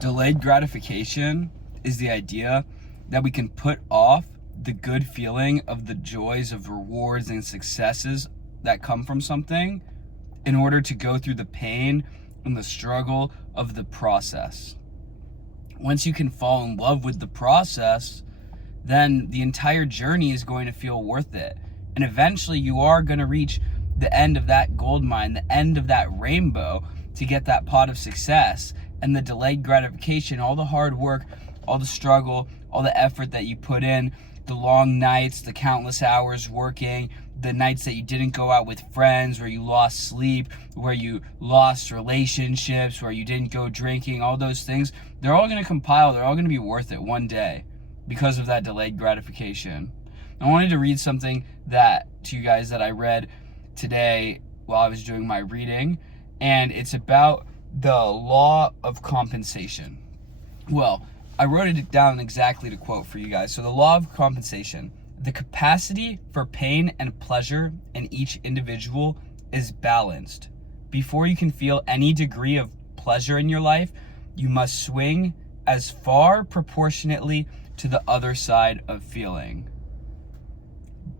Delayed gratification is the idea that we can put off the good feeling of the joys of rewards and successes that come from something in order to go through the pain and the struggle of the process. Once you can fall in love with the process, then the entire journey is going to feel worth it. And eventually you are going to reach the end of that gold mine, the end of that rainbow, to get that pot of success. And the delayed gratification, all the hard work, all the struggle, all the effort that you put in, the long nights, the countless hours working, the nights that you didn't go out with friends, where you lost sleep, where you lost relationships, where you didn't go drinking, all those things, they're all going to compile. They're all going to be worth it one day because of that delayed gratification. I wanted to read something to you guys that I read today while I was doing my reading, and it's about the law of compensation. Well, I wrote it down exactly to quote for you guys. So the law of compensation: the capacity for pain and pleasure in each individual is balanced. Before you can feel any degree of pleasure in your life, you must swing as far proportionately to the other side of feeling.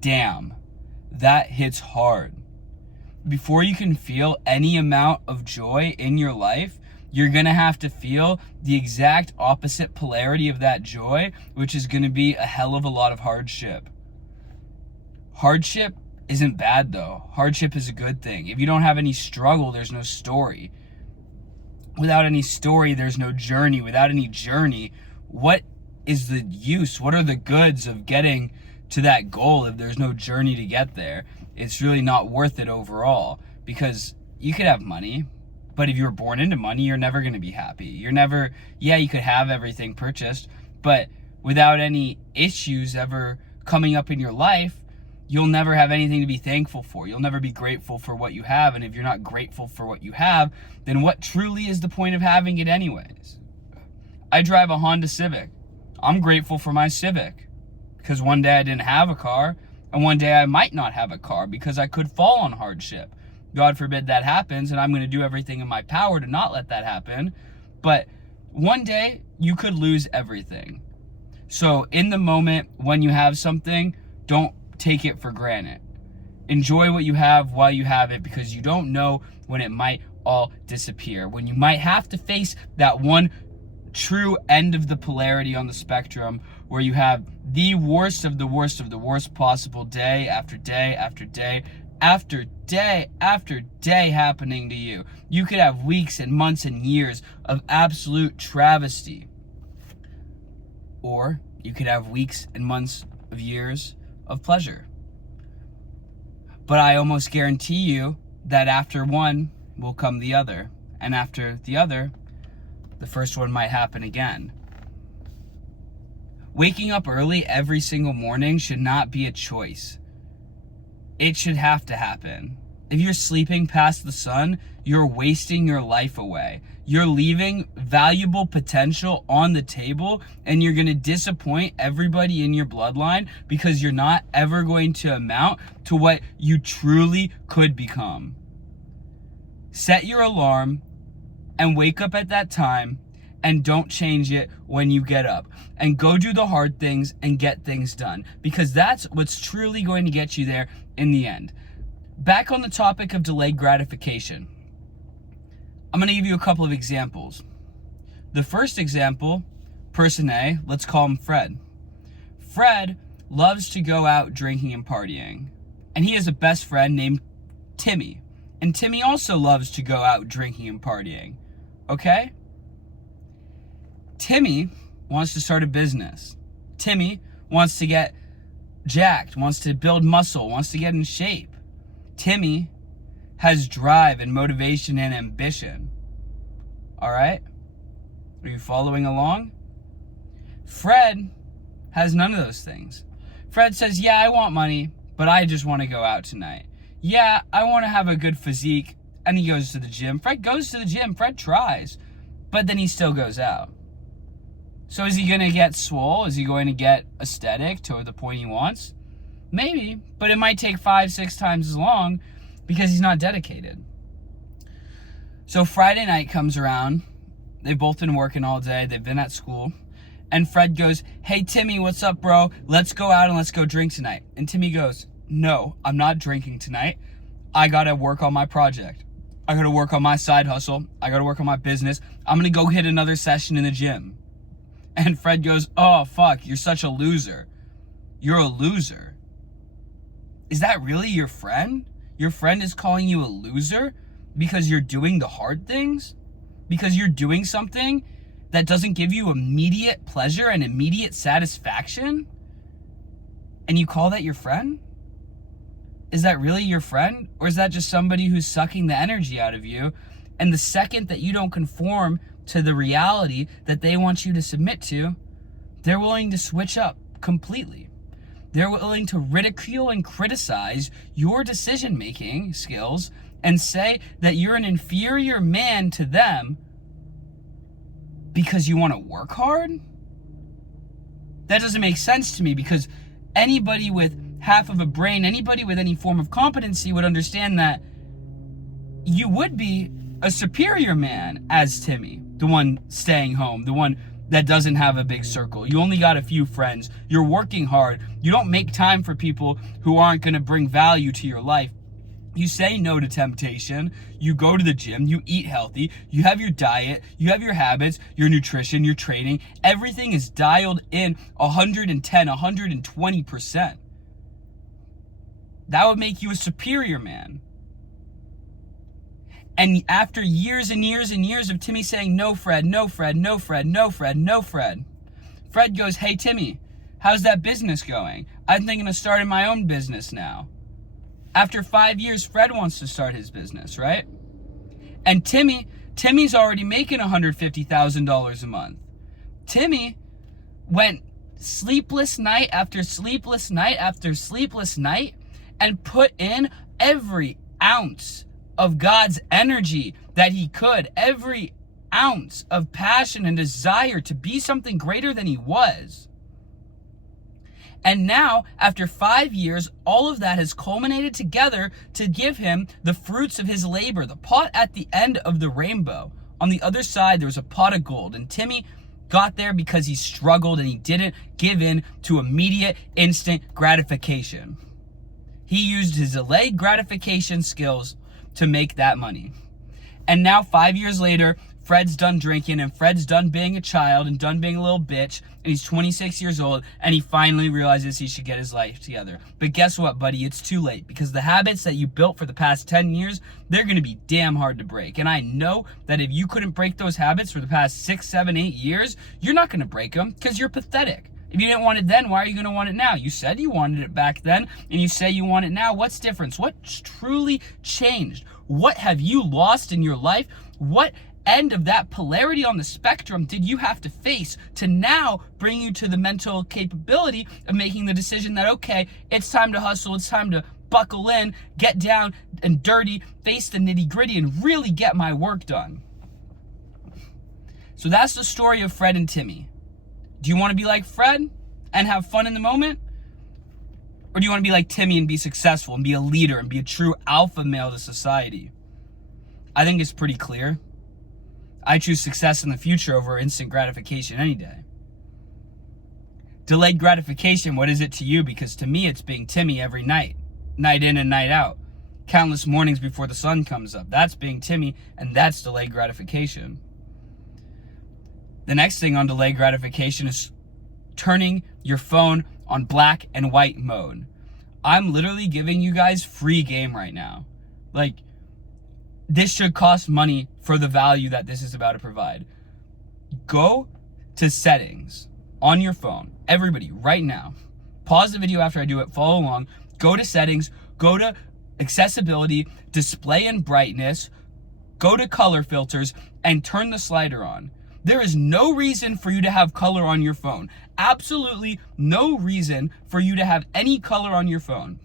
Damn, that hits hard. Before you can feel any amount of joy in your life, you're going to have to feel the exact opposite polarity of that joy, which is going to be a hell of a lot of hardship. Hardship isn't bad though. Hardship is a good thing. If you don't have any struggle, there's no story. Without any story, there's no journey. Without any journey, what is the use? What are the goods of getting to that goal if there's no journey to get there? It's really not worth it overall, because you could have money, but if you're born into money, you're never going to be happy. You could have everything purchased, but without any issues ever coming up in your life, you'll never have anything to be thankful for. You'll never be grateful for what you have. And if you're not grateful for what you have, then what truly is the point of having it anyways? I drive a Honda Civic. I'm grateful for my Civic because one day I didn't have a car, and one day I might not have a car because I could fall on hardship. God forbid that happens, and I'm going to do everything in my power to not let that happen. But one day you could lose everything. So in the moment when you have something, don't take it for granted. Enjoy what you have while you have it, because you don't know when it might all disappear. When you might have to face that one true end of the polarity on the spectrum, where you have the worst of the worst of the worst possible day after day after day after day after day happening to you. You could have weeks and months and years of absolute travesty. Or you could have weeks and months of years of pleasure. But I almost guarantee you that after one will come the other. And after the other, the first one might happen again. Waking up early every single morning should not be a choice. It should have to happen. If you're sleeping past the sun, you're wasting your life away. You're leaving valuable potential on the table, and you're going to disappoint everybody in your bloodline because you're not ever going to amount to what you truly could become. Set your alarm and wake up at that time, and don't change it when you get up. And go do the hard things and get things done, because that's what's truly going to get you there in the end. Back on the topic of delayed gratification, I'm going to give you a couple of examples. The first example, person A, let's call him Fred. Fred loves to go out drinking and partying, and he has a best friend named Timmy. And Timmy also loves to go out drinking and partying. Okay? Timmy wants to start a business. Timmy wants to get jacked, wants to build muscle, wants to get in shape. Timmy has drive and motivation and ambition. All right? Are you following along? Fred has none of those things. Fred says, yeah, I want money, but I just want to go out tonight. Yeah, I want to have a good physique. And he goes to the gym. Fred goes to the gym. Fred tries. But then he still goes out. So is he going to get swole? Is he going to get aesthetic to the point he wants? Maybe, but it might take 5-6 times as long because he's not dedicated. So Friday night comes around, They've both been working all day. They've been at school. And Fred goes, "Hey, Timmy, what's up, bro? Let's go out and let's go drink tonight." And Timmy goes, "No, I'm not drinking tonight. I got to work on my project. I got to work on my side hustle. I got to work on my business. I'm going to go hit another session in the gym." And Fred goes, "Oh, fuck, you're such a loser. You're a loser." Is that really your friend? Your friend is calling you a loser because you're doing the hard things? Because you're doing something that doesn't give you immediate pleasure and immediate satisfaction? And you call that your friend? Is that really your friend? Or is that just somebody who's sucking the energy out of you? And the second that you don't conform to the reality that they want you to submit to, they're willing to switch up completely. They're willing to ridicule and criticize your decision-making skills and say that you're an inferior man to them because you want to work hard? That doesn't make sense to me, because anybody with half of a brain, anybody with any form of competency would understand that you would be a superior man as Timmy, the one staying home, the one that doesn't have a big circle. You only got a few friends. You're working hard. You don't make time for people who aren't going to bring value to your life. You say no to temptation. You go to the gym. You eat healthy. You have your diet. You have your habits, your nutrition, your training. Everything is dialed in 110, 120%. That would make you a superior man. And after years and years and years of Timmy saying, "No, Fred, no, Fred, no, Fred, no, Fred, no, Fred," Fred goes, "Hey, Timmy, how's that business going? I'm thinking of starting my own business now." After 5 years, Fred wants to start his business, right? And Timmy's already making $150,000 a month. Timmy went sleepless night after sleepless night after sleepless night and put in every ounce of God's energy that he could, every ounce of passion and desire to be something greater than he was. And now, after 5 years, all of that has culminated together to give him the fruits of his labor, the pot at the end of the rainbow. On the other side, there was a pot of gold, and Timmy got there because he struggled and he didn't give in to immediate, instant gratification. He used his delayed gratification skills to make that money. And now 5 years later, Fred's done drinking and Fred's done being a child and done being a little bitch, and he's 26 years old, and he finally realizes he should get his life together. But guess what, buddy? It's too late, because the habits that you built for the past 10 years, they're going to be damn hard to break. And I know that if you couldn't break those habits for the past 6, 7, 8 years, you're not going to break them because you're pathetic. If you didn't want it then, why are you going to want it now? You said you wanted it back then, and you say you want it now. What's different? What's truly changed? What have you lost in your life? What end of that polarity on the spectrum did you have to face to now bring you to the mental capability of making the decision that, okay, it's time to hustle, it's time to buckle in, get down and dirty, face the nitty-gritty, and really get my work done? So that's the story of Fred and Timmy. Do you want to be like Fred and have fun in the moment? Or do you want to be like Timmy and be successful and be a leader and be a true alpha male to society? I think it's pretty clear. I choose success in the future over instant gratification any day. Delayed gratification, what is it to you? Because to me, it's being Timmy every night, night in and night out. Countless mornings before the sun comes up. That's being Timmy, and that's delayed gratification. The next thing on delayed gratification is turning your phone on black and white mode. I'm literally giving you guys free game right now. Like, this should cost money for the value that this is about to provide. Go to settings on your phone. Everybody, right now. Pause the video after I do it. Follow along. Go to settings. Go to accessibility, display and brightness. Go to color filters and turn the slider on. There is no reason for you to have color on your phone. Absolutely no reason for you to have any color on your phone.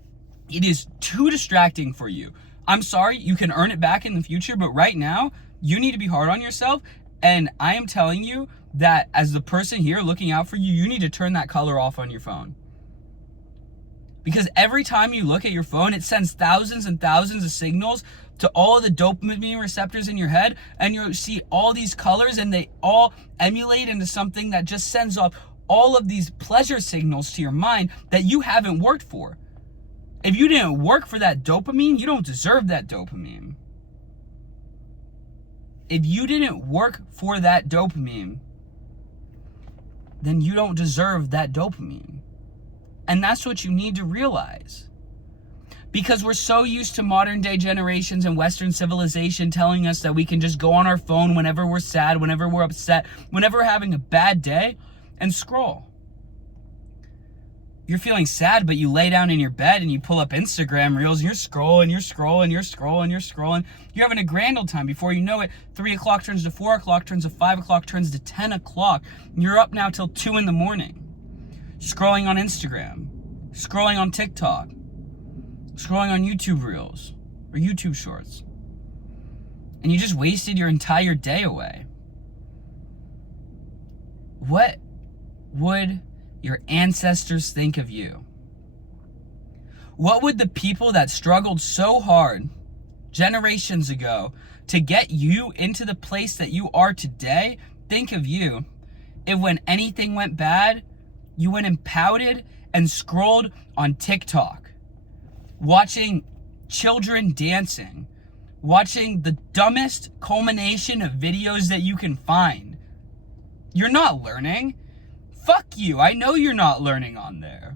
It is too distracting for you. I'm sorry, you can earn it back in the future, but right now, you need to be hard on yourself. And I am telling you that as the person here looking out for you, you need to turn that color off on your phone. Because every time you look at your phone, it sends thousands and thousands of signals to all of the dopamine receptors in your head, and you see all these colors and they all emulate into something that just sends off all of these pleasure signals to your mind that you haven't worked for. If you didn't work for that dopamine, you don't deserve that dopamine. If you didn't work for that dopamine, then you don't deserve that dopamine. And that's what you need to realize. Because we're so used to modern day generations and Western civilization telling us that we can just go on our phone whenever we're sad, whenever we're upset, whenever we're having a bad day, and scroll. You're feeling sad, but you lay down in your bed and you pull up Instagram Reels and you're scrolling. You're having a grand old time. Before you know it, 3 o'clock turns to 4 o'clock, turns to 5 o'clock, turns to 10 o'clock. You're up now till 2 in the morning. Scrolling on Instagram, scrolling on TikTok, scrolling on YouTube Reels or YouTube Shorts. And you just wasted your entire day away. What would your ancestors think of you? What would the people that struggled so hard generations ago to get you into the place that you are today think of you if when anything went bad, you went and pouted and scrolled on TikTok, watching children dancing, watching the dumbest culmination of videos that you can find? You're not learning. Fuck you. I know you're not learning on there.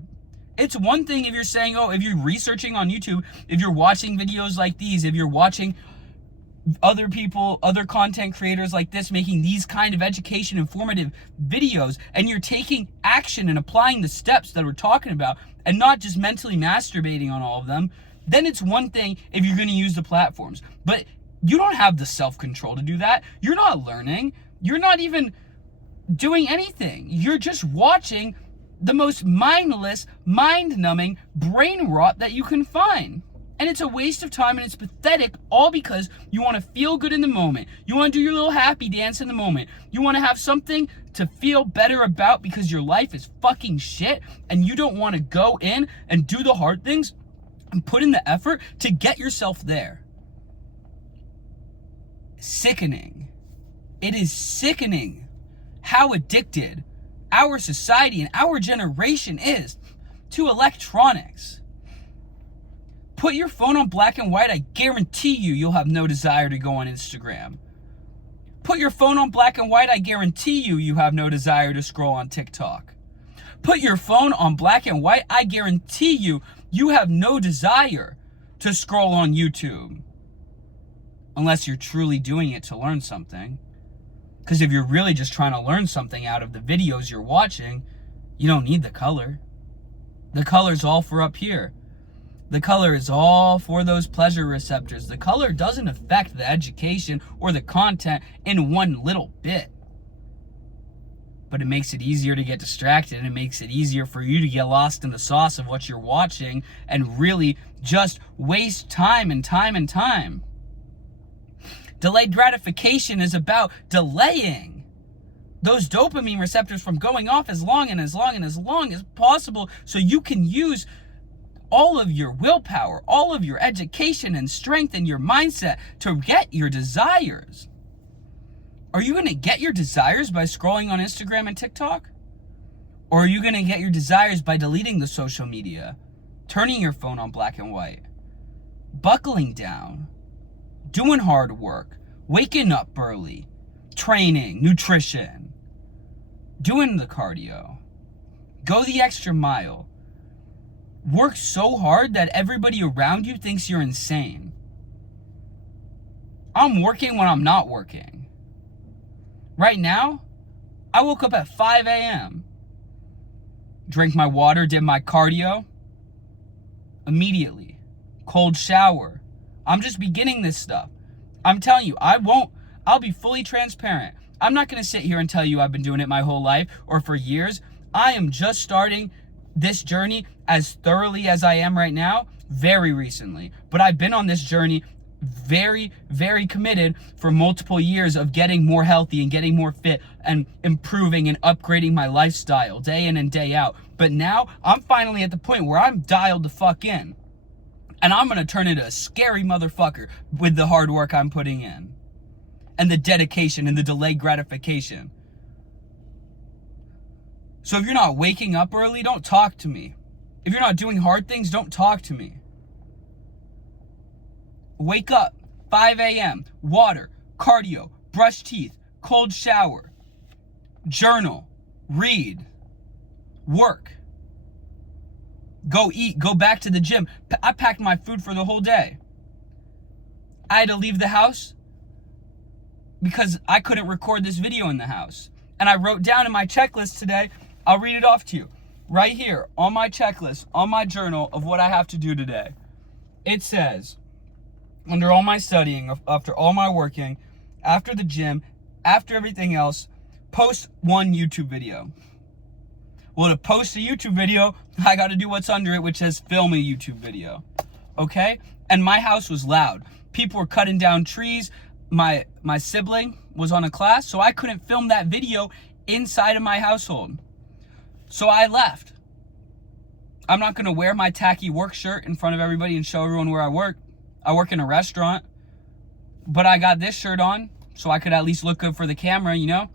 It's one thing if you're saying, oh, if you're researching on YouTube, if you're watching videos like these, if you're watching other people, other content creators like this making these kind of education informative videos, and you're taking action and applying the steps that we're talking about and not just mentally masturbating on all of them, then it's one thing if you're going to use the platforms. But you don't have the self-control to do that. You're not learning. You're not even doing anything. You're just watching the most mindless, mind-numbing brain rot that you can find. And it's a waste of time and it's pathetic, all because you want to feel good in the moment. You want to do your little happy dance in the moment. You want to have something to feel better about because your life is fucking shit and you don't want to go in and do the hard things and put in the effort to get yourself there. Sickening. It is sickening how addicted our society and our generation is to electronics. Put your phone on black and white, I guarantee you'll have no desire to go on Instagram. Put your phone on black and white, I guarantee you have no desire to scroll on TikTok. Put your phone on black and white, I guarantee you have no desire to scroll on YouTube. Unless you're truly doing it to learn something. Because if you're really just trying to learn something out of the videos you're watching, you don't need the color. The color's all for up here. The color is all for those pleasure receptors. The color doesn't affect the education or the content in one little bit. But it makes it easier to get distracted, and it makes it easier for you to get lost in the sauce of what you're watching and really just waste time and time and time. Delayed gratification is about delaying those dopamine receptors from going off as long and as long and as long as possible so you can use all of your willpower, all of your education and strength and your mindset to get your desires. Are you going to get your desires by scrolling on Instagram and TikTok? Or are you going to get your desires by deleting the social media, turning your phone on black and white, buckling down, doing hard work, waking up early, training, nutrition, doing the cardio, go the extra mile, work so hard that everybody around you thinks you're insane? I'm working when I'm not working. Right now, I woke up at 5 a.m., drank my water, did my cardio, immediately, cold shower. I'm just beginning this stuff. I'm telling you, I'll be fully transparent. I'm not going to sit here and tell you I've been doing it my whole life or for years. I am just starting this journey as thoroughly as I am right now very recently. But I've been on this journey very, very committed for multiple years of getting more healthy and getting more fit and improving and upgrading my lifestyle day in and day out. But now I'm finally at the point where I'm dialed the fuck in. And I'm going to turn into a scary motherfucker with the hard work I'm putting in. And the dedication and the delayed gratification. So if you're not waking up early, don't talk to me. If you're not doing hard things, don't talk to me. Wake up, 5 a.m., water, cardio, brush teeth, cold shower, journal, read, work. Go eat, go back to the gym. I packed my food for the whole day. I had to leave the house because I couldn't record this video in the house. And I wrote down in my checklist today, I'll read it off to you. Right here on my checklist, on my journal of what I have to do today. It says, under all my studying, after all my working, after the gym, after everything else, post one YouTube video. Well, to post a YouTube video, I got to do what's under it, which says film a YouTube video. Okay? And my house was loud. People were cutting down trees. My sibling was on a class, so I couldn't film that video inside of my household. So I left. I'm not going to wear my tacky work shirt in front of everybody and show everyone where I work. I work in a restaurant, but I got this shirt on so I could at least look good for the camera, you know?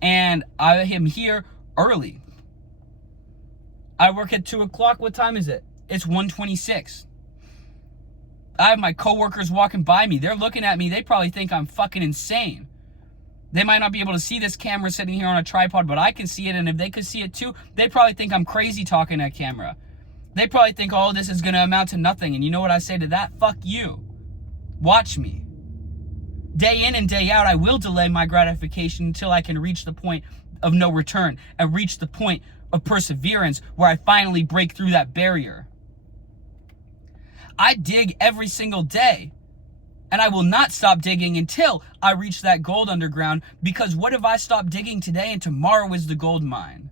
And I am here early. I work at 2 o'clock. What time is it? It's 1:26. I have my coworkers walking by me. They're looking at me. They probably think I'm fucking insane. They might not be able to see this camera sitting here on a tripod, but I can see it, and if they could see it too, they probably think I'm crazy talking at camera. They probably think all this is going to amount to nothing, and you know what I say to that? Fuck you. Watch me. Day in and day out, I will delay my gratification until I can reach the point of no return and reach the point of perseverance where I finally break through that barrier. I dig every single day. And I will not stop digging until I reach that gold underground, because what if I stop digging today and tomorrow is the gold mine?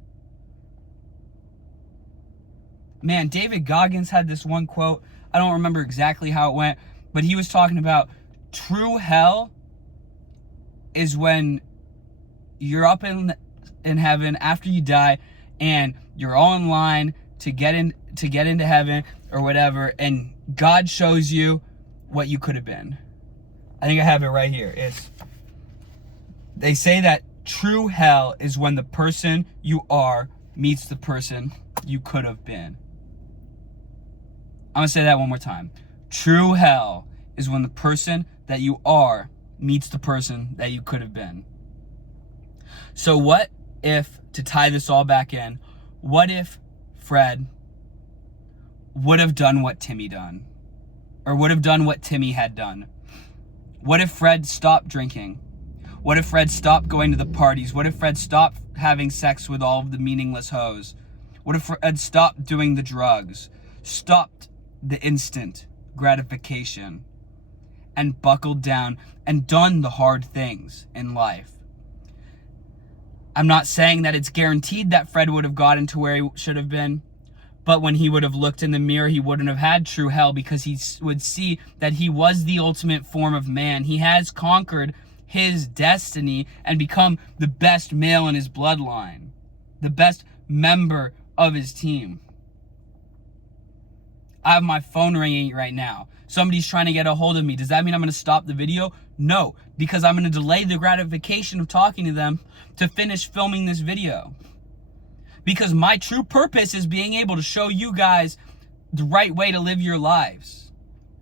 Man, David Goggins had this one quote. I don't remember exactly how it went, but he was talking about true hell is when you're up in heaven after you die and you're all in line to get into heaven or whatever, and God shows you what you could have been. I think I have it right here. They say that true hell is when the person you are meets the person you could have been. I'm going to say that one more time. True hell is when the person that you are meets the person that you could have been. So what if, to tie this all back in, what if Fred would have done what Timmy done? Or would have done what Timmy had done? What if Fred stopped drinking? What if Fred stopped going to the parties? What if Fred stopped having sex with all of the meaningless hoes? What if Fred stopped doing the drugs? Stopped the instant gratification and buckled down and done the hard things in life? I'm not saying that it's guaranteed that Fred would have gotten to where he should have been. But when he would have looked in the mirror, he wouldn't have had true hell, because he would see that he was the ultimate form of man. He has conquered his destiny and become the best male in his bloodline, the best member of his team. I have my phone ringing right now. Somebody's trying to get a hold of me. Does that mean I'm going to stop the video? No, because I'm going to delay the gratification of talking to them to finish filming this video. Because my true purpose is being able to show you guys the right way to live your lives.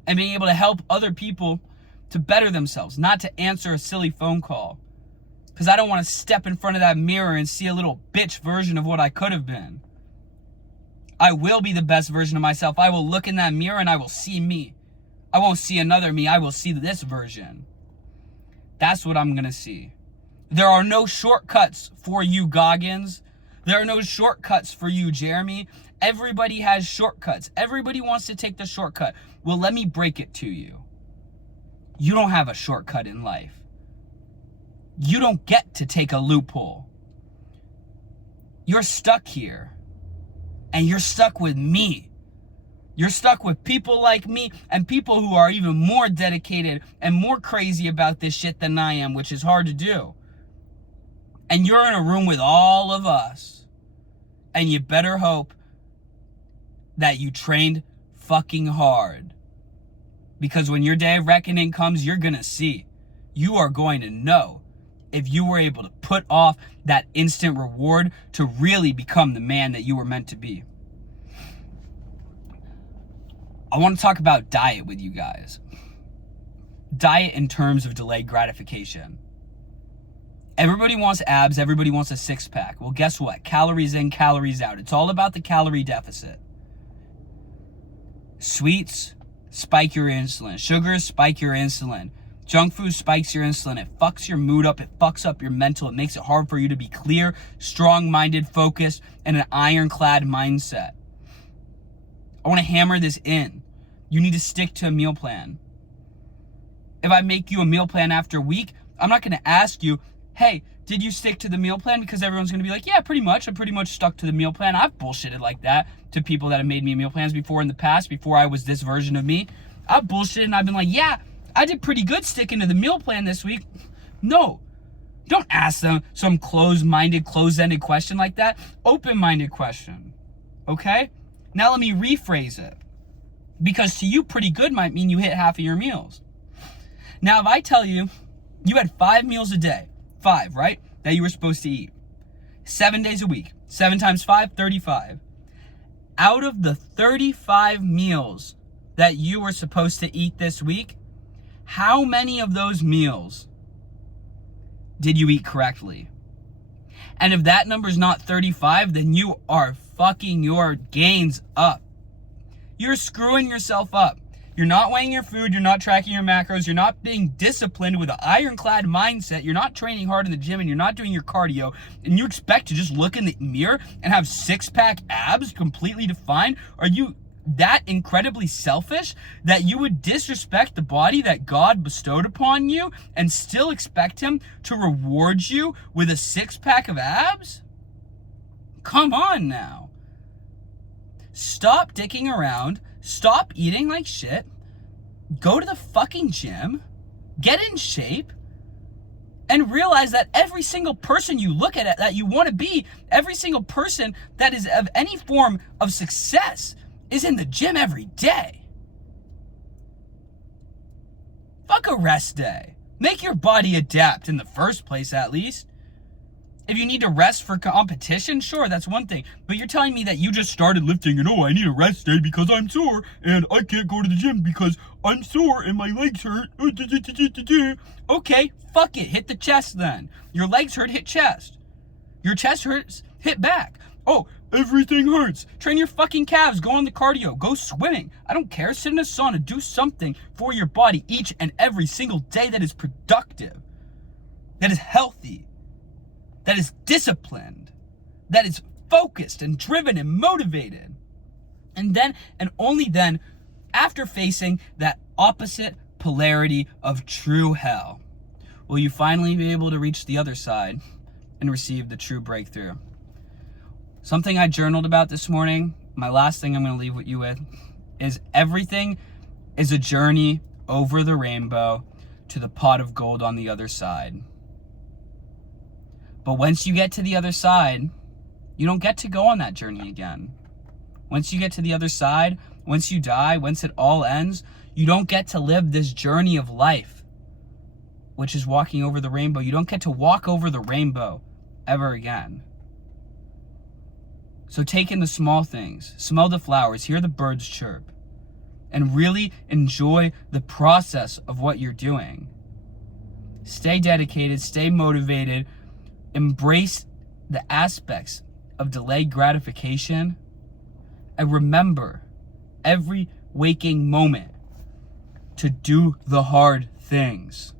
And being able to help other people to better themselves, not to answer a silly phone call. Because I don't want to step in front of that mirror and see a little bitch version of what I could have been. I will be the best version of myself. I will look in that mirror and I will see me. I won't see another me. I will see this version. That's what I'm going to see. There are no shortcuts for you, Goggins. There are no shortcuts for you, Jeremy. Everybody has shortcuts. Everybody wants to take the shortcut. Well, let me break it to you. You don't have a shortcut in life. You don't get to take a loophole. You're stuck here. And you're stuck with me. You're stuck with people like me and people who are even more dedicated and more crazy about this shit than I am, which is hard to do. And you're in a room with all of us. And you better hope that you trained fucking hard. Because when your day of reckoning comes, you're going to see. You are going to know if you were able to put off that instant reward to really become the man that you were meant to be. I want to talk about diet with you guys. Diet in terms of delayed gratification. Everybody wants abs, everybody wants a six-pack. Well, guess what? Calories in, calories out. It's all about the calorie deficit. Sweets spike your insulin. Sugars spike your insulin. Junk food spikes your insulin. It fucks your mood up. It fucks up your mental. It makes it hard for you to be clear, strong-minded, focused, and an ironclad mindset. I want to hammer this in. You need to stick to a meal plan. If I make you a meal plan after a week, I'm not going to ask you, hey, did you stick to the meal plan? Because everyone's going to be like, yeah, pretty much. I pretty much stuck to the meal plan. I've bullshitted like that to people that have made me meal plans before in the past, before I was this version of me. I've bullshitted and I've been like, yeah, I did pretty good sticking to the meal plan this week. No, don't ask them some closed-minded, closed-ended question like that. Open-minded question, okay? Now let me rephrase it. Because to you, pretty good might mean you hit half of your meals. Now, if I tell you, you had 5 meals a day, 5, right, that you were supposed to eat, 7 days a week, 7 times 5, 35. Out of the 35 meals that you were supposed to eat this week, how many of those meals did you eat correctly? And if that number's not 35, then you are fucking your gains up. You're screwing yourself up. You're not weighing your food. You're not tracking your macros. You're not being disciplined with an ironclad mindset. You're not training hard in the gym and you're not doing your cardio. And you expect to just look in the mirror and have six-pack abs completely defined? Are you that incredibly selfish that you would disrespect the body that God bestowed upon you and still expect him to reward you with a six-pack of abs? Come on now. Stop dicking around. Stop eating like shit. Go to the fucking gym. Get in shape. And realize that every single person you look at that you want to be, every single person that is of any form of success is in the gym every day. Fuck a rest day. Make your body adapt in the first place, at least. If you need to rest for competition, sure, that's one thing. But you're telling me that you just started lifting and, I need a rest day because I'm sore and I can't go to the gym because I'm sore and my legs hurt. Okay, fuck it. Hit the chest then. Your legs hurt, hit chest. Your chest hurts, hit back. Oh, everything hurts. Train your fucking calves. Go on the cardio. Go swimming. I don't care. Sit in a sauna. Do something for your body each and every single day that is productive, that is healthy, that is disciplined, that is focused and driven and motivated. And then, and only then, after facing that opposite polarity of true hell, will you finally be able to reach the other side and receive the true breakthrough. Something I journaled about this morning, my last thing I'm going to leave with you with, is everything is a journey over the rainbow to the pot of gold on the other side. But once you get to the other side, you don't get to go on that journey again. Once you get to the other side, once you die, once it all ends, you don't get to live this journey of life, which is walking over the rainbow. You don't get to walk over the rainbow ever again. So take in the small things, smell the flowers, hear the birds chirp, and really enjoy the process of what you're doing. Stay dedicated, stay motivated, embrace the aspects of delayed gratification, and remember every waking moment to do the hard things.